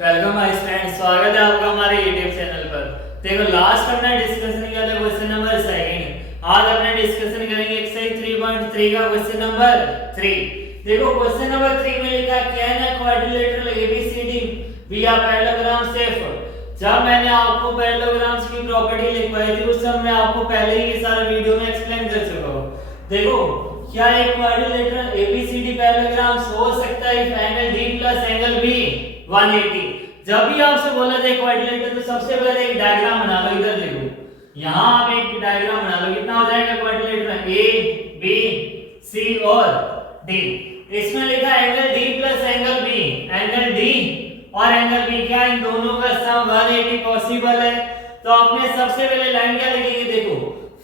Welcome my friends, स्वागत है आपका हमारे YouTube चैनल पर। देखो लास्ट अपना डिस्कशन किया था क्वेश्चन नंबर सेकंड। आज अपने डिस्कशन करेंगे एक्सरसाइज 3.3 का क्वेश्चन नंबर 3। देखो क्वेश्चन नंबर 3 में लिखा है can a quadrilateral ABCD be a parallelogram shape. जब मैंने आपको पैरेललोग्राम्स की प्रॉपर्टी लिखवाई थी उस समय मैं आपको पहले ही ये सारा वीडियो में एक्सप्लेन कर चुका हूं। देखो क्या एक क्वाड्रिलेटरल एबीसीडी पैरेललोग्राम हो सकता है if angle D plus angle B 180। जब भी आपसे बोला जाए क्वाड्रिलेटरल तो सबसे पहले एक डायग्राम बना लो। इधर देखो यहां आप एक डायग्राम बना लो। कितना हो जाएगा क्वाड्रिलेटरल ए बी सी और डी। इसमें लिखा angle D plus angle B. Angle D और एंगल बी क्या इन दोनों का सम 180 पॉसिबल है। तो आपने सबसे पहले लाइन क्या लिखेंगे, देखो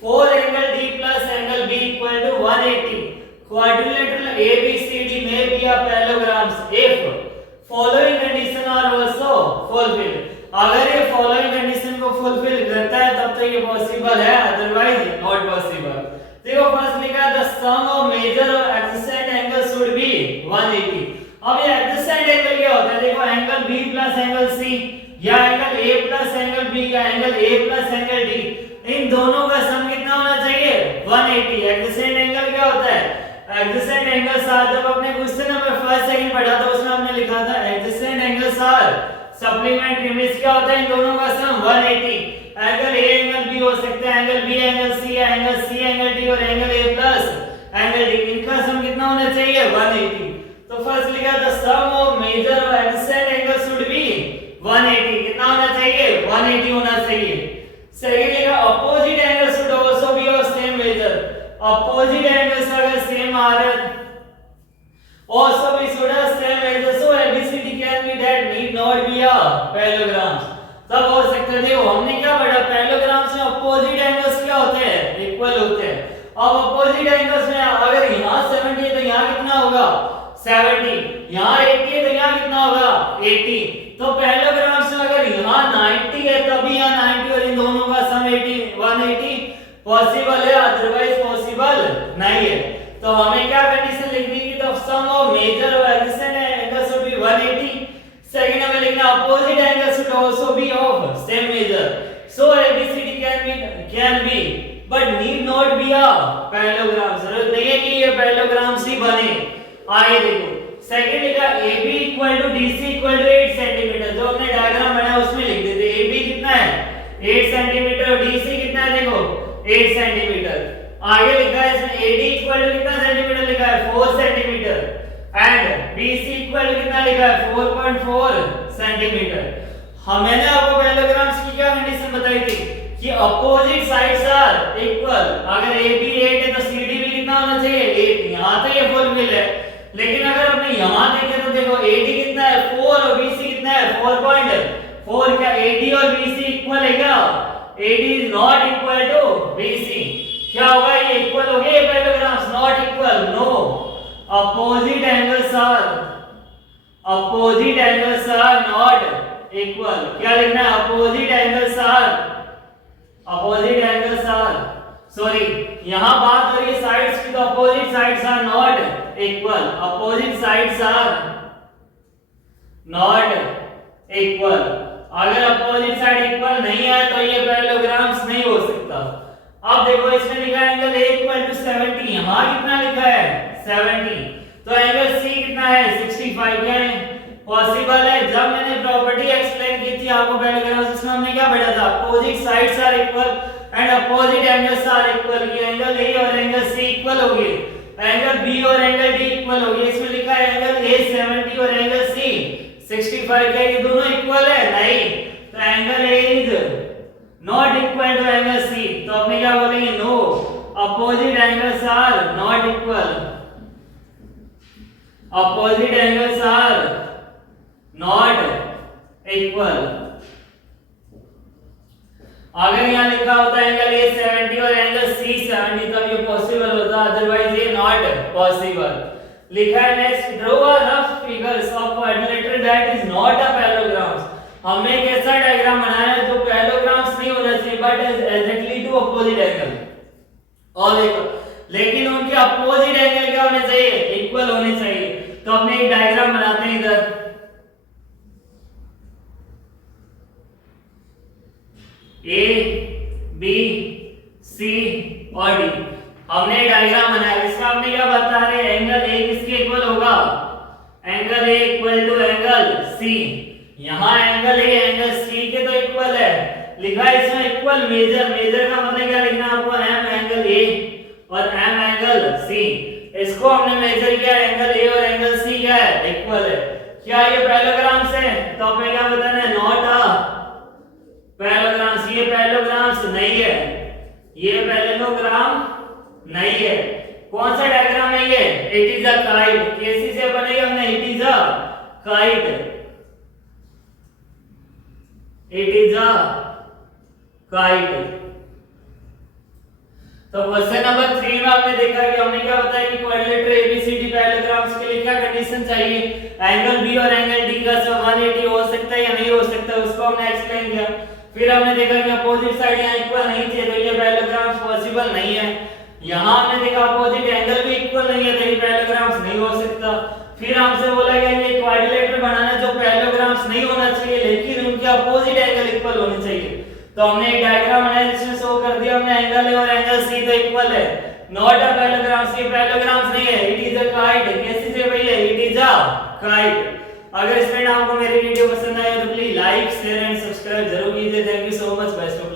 4 angle D plus angle B equal to 180 quadrilateral ABCD में be a parallelograms if following condition are also fulfil. अगर ये फॉलोइंग कंडीशन को फुलफिल करता है तब तो ये पॉसिबल है, अदरवाइज नॉट पॉसिबल। देखो फर्स्ट लिखा द सम ऑफ मेजर और एडजेसेंट एंगल शुड बी 180। अब ये एडजेसेंट एंगल क्या होता है, देखो angle B plus angle C या angle A plus angle B या angle A plus angle D, इन दोनों का सम कितना होना चाहिए 180। एडजेसेंट एंगल क्या होता है, एडजेसेंट एंगल्स आर, जब अपने क्वेश्चन नंबर फर्स्ट सेकंड पढ़ा था उसमें हमने लिखा था adjacent angles are supplementary, means क्या होता है इन दोनों का sum 180। Angle A angle B हो सकता है, एंगल बी एंगल सी या एंगल सी एंगल डी और angle A plus angle D, इनका सम कितना होना चाहिए 180। तो फर्स्ट लिखा था सम ऑफ मेजर और एडजेसेंट एंगल शुड बी 180। कितना होना चाहिए 180 होना चाहिए। सेकंड लिखा opposite angle should also be of same measure. Opposite angles अगर सेम आ रहे also we should have same measure so ABCD can be that need not be a parallelograms। तब हो सकता है, देखो हमने क्या पढ़ा पैरेललोग्राम्स में अपोजिट एंगल्स क्या होते हैं इक्वल होते हैं। अब अपोजिट एंगल्स में अगर यहाँ 70 है तो यहाँ कितना होगा 70, यहाँ 80 है तो यहाँ कितना होगा 80। तो पैरेललोग्राम्स में अगर यहाँ 90 है तभी यहाँ 90 और इन दोनों का सम 180 पॉसिबल है, अदरवाइज पॉसिबल नहीं है। तो हमें क्या कंडीशन लिखनी है, द सम ऑफ मेजर और adjacent angle should be 180। Second हमें लिखना opposite angle should also be of same measure so ABCD can be but need not be a parallelogram. जरूरत नहीं है कि ये पैरेललोग्राम्स ही बने। आगे देखो सेकंड लिखा AB equal to DC equal to 8 centimetre. जो हमने डायग्राम बनाया उसमें लिख देते AB कितना है 8 सेंटीमीटर और DC कितना है देखो 8 सेंटीमीटर। आगे लिखा है इसमें AD इक्वल टू कितना सेंटीमीटर लिखा है 4 centimetre and BC equal to कितना लिखा है 4.4 सेंटीमीटर। हमने आपको पैरेललोग्राम्स की क्या कंडीशन बताई थी कि अपोजिट साइड्स आर इक्वल। अगर AB 8 है तो CD भी कितना होना चाहिए 8। यहां तो ये फुलफिल है, लेकिन अगर आपने यहां देखे तो देखो AD कितना है 4 और BC कितना है 4.4। क्या AD और BC इक्वल है क्या, AD is not equal to BC। क्या होगा ये इक्वल हो गए parallelograms not equal, no opposite angles are not equal. क्या लिखना है अपोजिट एंगल्स आर सॉरी यहां बात हो रही है साइड्स की, तो opposite sides are not equal. Opposite sides are not equal. अगर अपोजिट साइड इक्वल नहीं है तो ये पैरेललोग्राम्स नहीं हो सकता। अब देखो इसमें लिखा है एंगल A इक्वल टू 70, यहां कितना लिखा है 70, तो एंगल C कितना है 65। क्या है पॉसिबल है। जब मैंने प्रॉपर्टी एक्सप्लेन की थी आपको पैरेललोग्राम्स में हमने क्या पढ़ा था opposite sides are equal and opposite angles are equal. ये एंगल A और एंगल C इक्वल हो गए, एंगल B और एंगल D इक्वल हो गए। इसमें लिखा है एंगल A 70 और एंगल C 65। क्या ये दोनों इक्वल है नहीं, तो angle A is not equal to angle C। तो अपने क्या बोलेंगे no opposite angles are not equal. Opposite angles are not equal. अगर यहां लिखा होता एंगल A 70 और एंगल C 70 तब ये पॉसिबल होता, अदरवाइज ये नॉट पॉसिबल। लिखा है next draw a rough figures of quadrilateral that is not a parallelogram. हमें एक ऐसा डायग्राम बनाना है जो पैरेललोग्राम्स नहीं होना चाहिए but is exactly to opposite angle. और देखो लेकिन उनके अपोजिट एंगल क्या होने चाहिए इक्वल होने चाहिए। तो अपने एक डायग्राम बनाते हैं इधर ए बी सी और डी। हमने डायग्राम बनाया, इसमें हमने क्या बता रहे हैं, एंगल ए किसके इक्वल होगा, angle A equal to angle C. यहाँ एंगल ए एंगल सी के तो इक्वल है, लिखा है इसमें इक्वल मेजर। मेजर का मतलब क्या लिखना है आपको, एम एंगल ए और एम एंगल सी। इसको हमने मेजर किया, एंगल ए और एंगल सी क्या है, इक्वल है। क्या ये पैरेललोग्राम्स है, तो हमें क्या बताना है, नॉट अ पैरेललोग्राम्स। ये पैरेललोग्राम्स नहीं है, ये पैरेललोग्राम नहीं है। कौन सा डायग्राम है ये, इट इज अ काइट। कैसी से बनेगा हमने, it is a kite, it is a kite. तो क्वेश्चन नंबर 3 में आपने देखा कि हमने क्या बताया कि क्वाड्रिलेटरल एबीसीडी पैरेललोग्राम्स के लिए क्या कंडीशन चाहिए, एंगल बी और एंगल डी का 180 हो सकता है या नहीं हो सकता, उसको हमने एक्सप्लेन किया। फिर हमने देखा कि अपोजिट साइड यहाँ इक्वल नहीं थे, तो ये पैरेललोग्राम्स पॉसिबल नहीं है। यहाँ हमने देखा अपोजिट एंगल भी इक्वल नहीं है, तो ये पैरेललोग्राम्स नहीं हो सकता। फिर हमसे बोला गया ये क्वाड्रिलेटरल बनाना जो पैरेललोग्राम्स नहीं होना चाहिए, लेकिन उनके अपोजिट एंगल इक्वल होने चाहिए। तो हमने एक डायग्राम एनालिसिस में शो कर दिया, हमने एंगल ए और एंगल सी तो इक्वल है, नॉट अ पैरेललोग्राम्स। ये पैरेललोग्राम्स नहीं है, इट इज अ काइट। कैसे से भैया, इट इज अ काइट। अगर स्टूडेंट आपको मेरी वीडियो पसंद आए तो please like share and subscribe जरूर कीजिए। Thank you so much best.